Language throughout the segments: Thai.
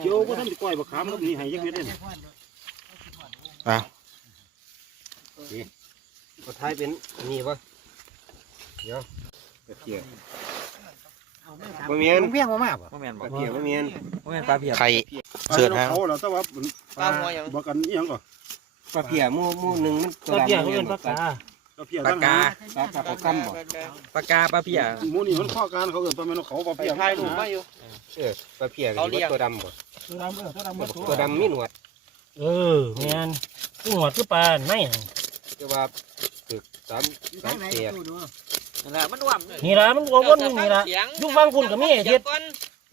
เกี่ยวบ่ทันสิก้อยบักขามครับนี่ให้ยังเฮ็ดเด้อะก็ท้ายเป็นอันนี้ปะเกี่ยวบะเมียนเพียงมากป่ะบ่แม่นบ่ปลาเพียบะเมียนบ่แม่นปลาเพียบไข่เสิร์ชฮะเขาแล้วแต่ว่าปลาหัวหยังบ่กันอีหยังก็ปลาเพียหมู่หมู่หนึ่งมันตัวก็ดำเพียงเขาเป็นภาษาก็ เพียปลาทั้งกาปลาปลาปลากำบ่ปลากาปลาเพียหมู่นี่มันข้อการเขาเอิ้นปลาแม่นเขาปลาไปเพียถ่ายรูปมาอยู่เออปลาเพียเขาเรียกตัวดำบ่ตัวดำเออตัวดำหมดตัวดำมีหนวดเออแมนตัวหัวคือปลาไหนแต่ว่าถึกสามสามเสียบนั่นแหละมันว่ำนี่ละมันวนวนอยู่นี่ละอยู่ฟังพุ่นก็มีไอ้ทิศก่อน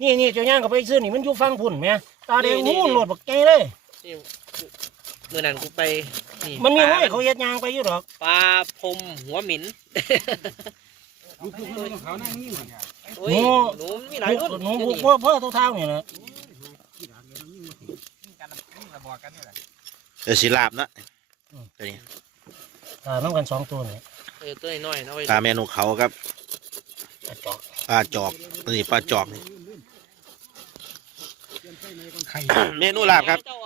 นี่นี่เจ้าย่างก็ไปซื้อนี่มันอยู่ฟังพุ่นแม่ตาแดงหูหลดบักแกเลย มื้อนั้นกูไปมันมีปไว้ลาเขาเฮ็ดยางไปอยู่ดอกปลาพรมหัวหมิ่นลูกๆเขานั่งนี่มันโอ้ยหนูมีหลายหนูรุ่นหนูพวกพ่อพ่อเท่าๆนี่นะเดี๋ยวสิลาบนะตัวนี้อ่าน้ำกันสองตัวนี่เออตัวน้อยๆเนาะไว้ปลาเมนูเขาครับกระจอกปลาจอกตัวนี้ปลาจอกนี่ไข่เมนูลาบครับเจ้า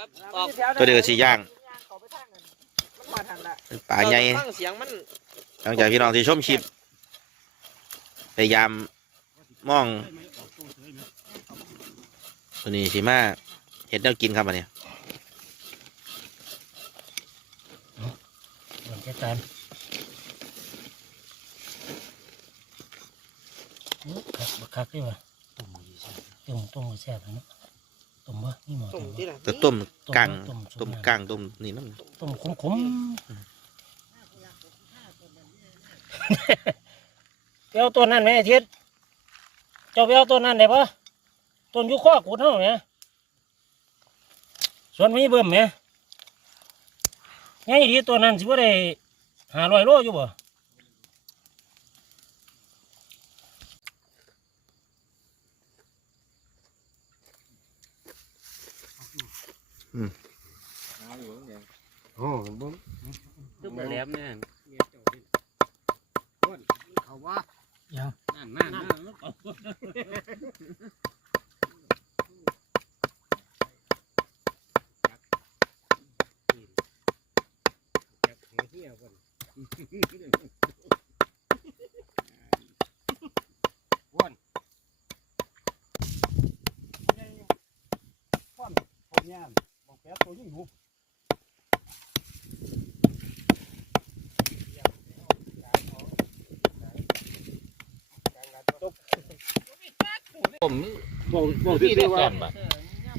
ออกข้างขวาออกตัวเดือดสีย่างปลาใหญ่ฟังเสียงมันหลังจากพี่น้องที่ชมคลิปพยายามมอง ตัวนี้สิมาเห็ดแนวกินครับอันนี้เหมือนจะตามคักบักคักดีว่ะตุ่มตุ่มตุ่มแซ่บนะ เนาะตุ่มบ่นี่หมอตุ่ตุ่มมที่ละแต่ต้มกังตุ่มต้มกังต้มนี่น้ตุ่มขมขมเปียวตัวนั้นไหมไอ้ทิศเจ้าเปียวตัวนั้นได้ปะต้นอยุข้อกุดเท่าไหมส่วนมีเบิ่มไหมไงดีตัวนั้นสิว่าได้หาร้อยโลอยู่บ่ โอ้บ่จุกแหลมเนี่ยเขาว่านั่นนั่นนั่นคนย่านบอกแป๊บตัวยิ่งหูผมบอกบอกที่ซื้อว่า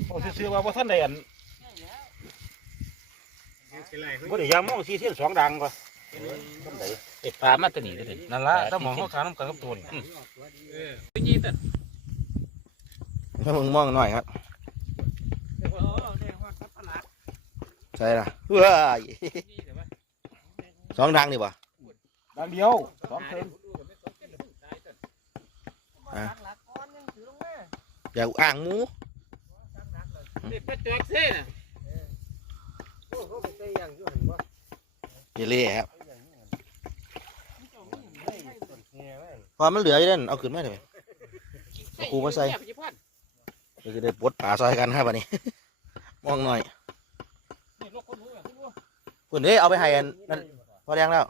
บอกที่ซื้อว่าว่าท่านใดอันบ่ได้ยามมองสีเทียนสองดังป่ะท่านใดเอ็ดปลามาตัวนี้เลยนั่นละถ้ามองเขาขาน้ำกันกับตัวนี่ำมึงมองหน่อยครับ ใช่ละเว้ยสองทางนี่ป่ะดังเดียวสองเทินอยากอ่างหมูปลาจอกเซ่น่ะเยเล่ครับพอมันเหลืออยู่นั่นเอาขึ้นมาเลยเอาครูมาใส่เดี๋ยวจะได้ปลดป่าซอยกันครับวันนี้ มองหน่อย คุณเอ้ยเอาไปให้อันนั่นพอแดงแล้ว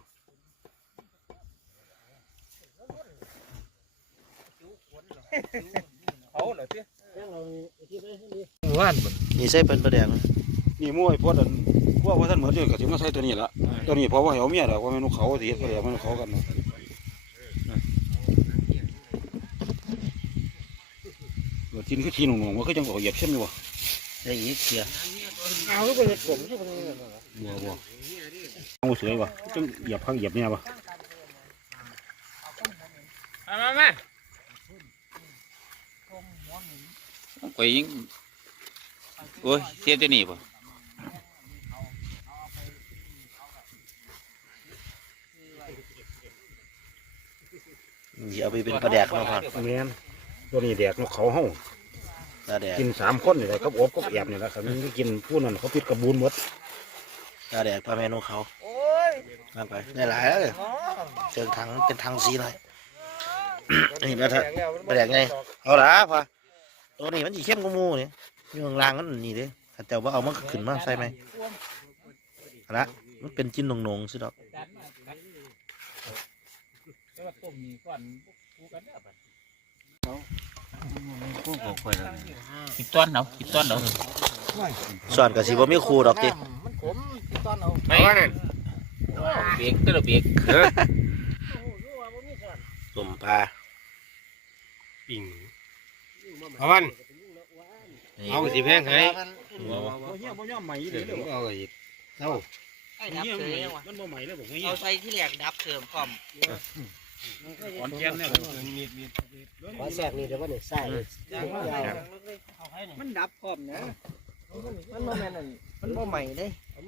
ว่านนี่ใส่เป็นประแดงนะนี่มวยพวดอันพวกว่าท่านเหมือนเดิมก็สิมาใช้ตัวนี้ละตัวนี้เพราะว่าเหวเมียดอกว่าแม่นกเขาสิเฮ็ดก็ได้แม่นกเขากันเนาะเออทินคือทีหนุ่มๆมันคือจังบ่เหยียบเช่นนี่บ่ได้อีกเสีย เอาลูกไปเห็ดผมใช่ไหมบ่บ่เอาสวยบ่จังเหยียบข้างเหยียบเนี่ยบ่มามามาข่อยยังโอ้ยเทียบจะหนีป่ะนี่เอาไปเป็นประแดกเนาะพ่อแม่นตัวนี้แดกนกเขาเฮา ประแดกกินสามคนนี่แหละกับอบกับแอบนี่แหละครับมันกินผู้นั้นเขาปิดกระบูนหมดประแดกปลาเมนูเขาโอ้ยนั่นไปได้หลายแล้วเลยเจอถังเป็นถังสีหน่อยนี่แล้วถ้าประแดกไงเเอาละพอตัวนี้มันสีเข้มกว่าหมูนี่อยู่ข้างล่างมันนี่เด้ถ้าเจ้าว่าเอามันขึ้นมาใส่ไหมเอาละมันเป็นจิ้นหนงๆสิดอก สิบต้นเอาสิบต้นเอาสอนกับสิบ่มีครูดอกติมันขมตอนเอาไม่เบรกตัวละเบรกตุ่มปลาปิ่งเอามันนี่เอาสิแพงให้บ่เฮียบ่ยอมใหม่เลเดี๋ยยวเลยเอาอีกเท่าไอ้ดับเสยว่ะมันบ่ใหม่เลยบอกเฮียเอาใส่ที่แหลกดับเสริมพร้อม ขอนแก่นเนี่ยมีดมีดขอแทรกนี่เดี๋ยวว่าเนี่ยใส่เอาให้นี่มันดับพร้อมนะมันบ่แม่นอั่นมันบ่ใหม่เลย